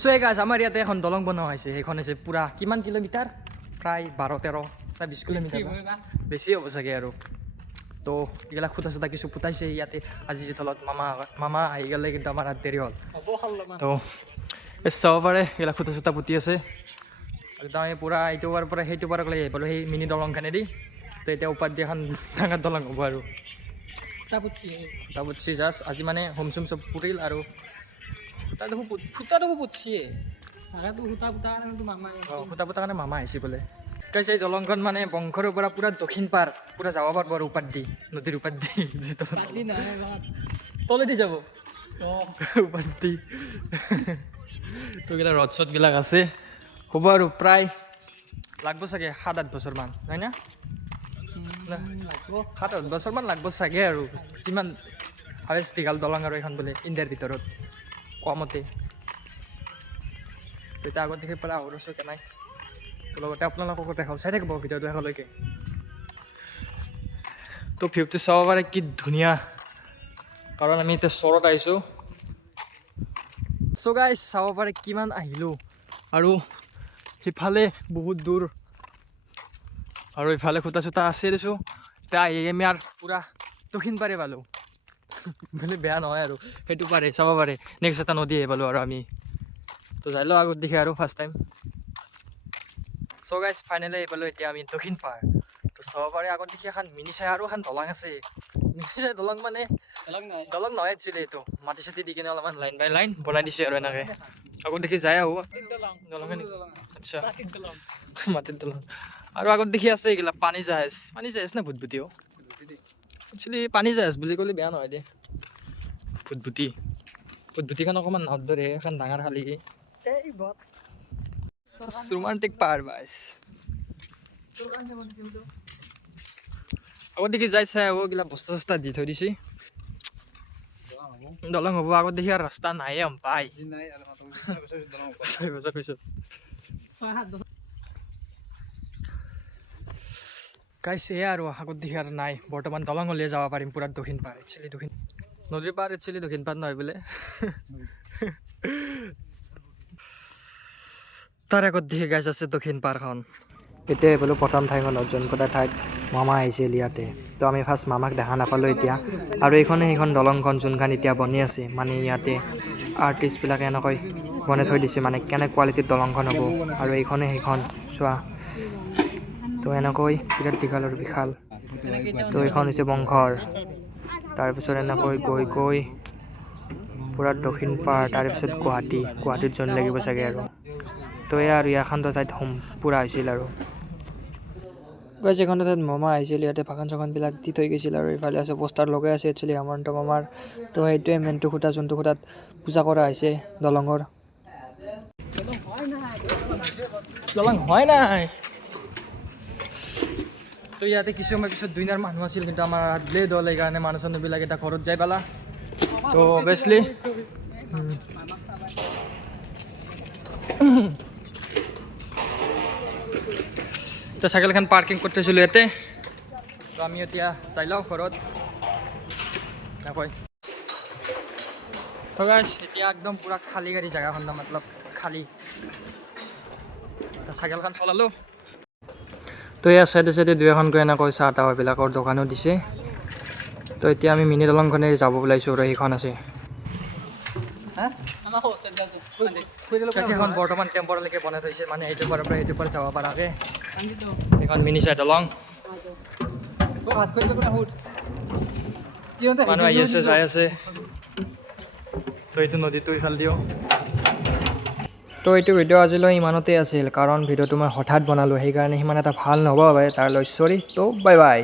so এই গাছ আমাৰ ইয়াতে এখন দলং বনোৱা হৈছে সেইখন হৈছে পুৰা কিমান কিলোমিটাৰ প্ৰায় 12-13 বা 20 কিলোমিটাৰ বেছি হ'ব চাগে আৰু তো এইগিলা খুটা চুটা কিছু ফুটাইছে ইয়াতে আজি যে তলত মামা আহি গ'লে কিন্তু আমাৰ হাত দেৰি হ'ল তো চাব পাৰে এইগিলা খুটা চুটা পুতি আছে একদম আমি পুৰা এইটো পাৰৰ পৰা সেইটো পাৰলৈ আহি পালোঁ সেই মিনি দলংখনেদি তো এতিয়া ওপৰত দি এখন ডাঙৰ দলং হ'ব আৰু খুটা পুতছি জাষ্ট আজি মানে হোম চোম চব পুৰিল আৰু খুটাটো পুতছিয়ে খুটা পুতাৰ কাৰণে মামা আহিছে বোলে কৈছে এই দলংখন মানে বংশৰ পৰা পুৰা দক্ষিণ পাৰ পুৰা যাব পাৰব আৰু উপাত দি নদীৰ উপাত দি তলেদি যাব উপাত দি তো এইগিলা ৰদ চদবিলাক আছে হ'ব আৰু প্ৰায় লাগব চাগে 7-8 বছৰমান হয় না 7-8 বছৰমান লাগব চাগে আৰু যিমান হাৱেষ্ট দীঘল দলং আৰু এখন বোলে ইণ্ডিয়াৰ ভিতৰত কমতে তেতিয়া আগত দেখি পেলাই আহৰিছোঁ কেনাই লগতে আপোনালোককো দেখাওঁ চাই থাকিব ভিডিঅ'টো শেষলৈকে তো ভিউটো চাব পাৰে কি ধুনীয়া কাৰণ আমি এতিয়া চৰত আহিছোঁ চ' গাইজ চাব পাৰে কিমান আহিলোঁ আৰু সিফালে বহুত দূৰ আৰু ইফালে খুটা চুটা আছে দিছোঁ এতিয়া আহি আমি আৰু পূৰা দক্ষিণ পাৰে পালোঁ বুলি বেয়া নহয় আৰু সেইটো পাৰে চাব পাৰে নেক্সট এটা নদী আহি পালোঁ আৰু আমি তো যাই লওঁ আগত দেখি আৰু ফাৰ্ষ্ট টাইম চ' গাইজ ফাইনেলি আহি পালোঁ এতিয়া আমি দক্ষিণ পাৰ তো চাব পাৰে আগত দেখি এখন মিনি চাই আৰু এখন দলং আছে মিনি চাই দলং মানে দলং নহয় একচুৱেলি এইটো মাটি চাটি দি কিনে অলপমান লাইন বাই লাইন বনাই দিছে আৰু এনেকৈ আগত দেখি যাই আহোঁ দলং আচ্ছা মাটিৰ দলং আৰু আগত দেখি আছে এইগিলা পানী জাহাজ নে ভুটভুটিও একচুৱেলি পানী জাহাজ বুলি ক'লে বেয়া নহয় দে ভুটভুটিখন অকণমান নাৱৰ দৰে এখন ডাঙৰ খালী ৰোমান্টিক পাহাৰ বাইছ আগত দেখি যাই চাই হ'ব এইগিলা বস্তা চস্তা দি থৈ দিছে দলং হ'ব আগত দেখি আৰু ৰাস্তা নাহে পাই 6 বছৰ পিছত গাইছ এয়া আৰু আগত দেখি আৰু নাই বৰ্তমান দলং হ'লে যাব পাৰিম পুৰা দক্ষিণ পাৰ একচুৱেলি দক্ষিণ নদীৰ পাৰ একচুৱেলি দক্ষিণ পাৰ নহয় বোলে তাৰ আগত দেখি গাইছ আছে দক্ষিণ পাৰখন এতিয়া বোলো প্ৰথম ঠাইখনত যোনকেইটা ঠাইত মামা আহিছিল ইয়াতে তো আমি ফাৰ্ষ্ট মামাক দেখা নাপালোঁ এতিয়া আৰু এইখনে সেইখন দলংখন যোনখন এতিয়া বনি আছে মানে ইয়াতে আৰ্টিষ্টবিলাকে এনেকৈ বনাই থৈ দিছে মানে কেনে কোৱালিটিৰ দলংখন হ'ব আৰু এইখনে সেইখন চোৱা তো এনেকৈ বিৰাট দীঘল আৰু বিশাল তো এইখন হৈছে বংশৰ তাৰপিছত এনেকৈ গৈ গৈ পুৰা দক্ষিণ পাৰ তাৰপিছত গুৱাহাটীত যোন লাগিব চাগে আৰু তো এয়া আৰু ইয়াখনটো ঠাইত হোম পূৰা হৈছিল আৰু গৈছে এইখন ঠাইত মামা আহিছিল ইয়াতে ভাষণ চাখনবিলাক দি থৈ গৈছিল আৰু ইফালে আছে পোষ্টাৰ লগাই আছে একচুৱেলি হেমন্ত মামাৰ তো সেইটোৱে মেইনটো খুঁটা যোনটো খুঁটাত পূজা কৰা হৈছে দলঙৰ দলং হয় নাই তো ইয়াতে কিছু সময় পিছত 2 মানুহ আছিল কিন্তু আমাৰ ব্লেড হ'ল সেইকাৰণে মানুহ চানুহবিলাক এটা ঘৰত যাই পালা তো অভিয়াছলি তো চাইকেলখন পাৰ্কিং কৰি থৈছিলোঁ ইয়াতে তো আমি এতিয়া যাই লওঁ ঘৰত নাপায় তো গাইছ এতিয়া একদম পুৰা খালী গাড়ী জেগাখন মতলব খালী চাইকেলখন চলালোঁ তো ইয়াৰ চাইডে 2 এখনকৈ এনেকৈ চাহ তাহবিলাকৰ দোকানো দিছে তো এতিয়া আমি মিনি দলংখনেৰে যাব ওলাইছোঁ আৰু সেইখন আছে এখন বৰ্তমান টেম্পৰলৈকে বনাই থৈছে মানে এইটোৰ পৰা এইটোৰ পৰা যাব পৰাকৈ এখন মিনি চাই দলং মানুহ আহি আছে যাই আছে তো এইটো নদীটো ইফাল দিওঁ তো এইটো ভিডিঅ' আজিলৈ ইমানতে আছিল কাৰণ ভিডিঅ'টো মই হঠাৎ বনালোঁ সেইকাৰণে সিমান এটা ভাল নহ'ব পাৰে তাৰলৈ চৰি তো বাই বাই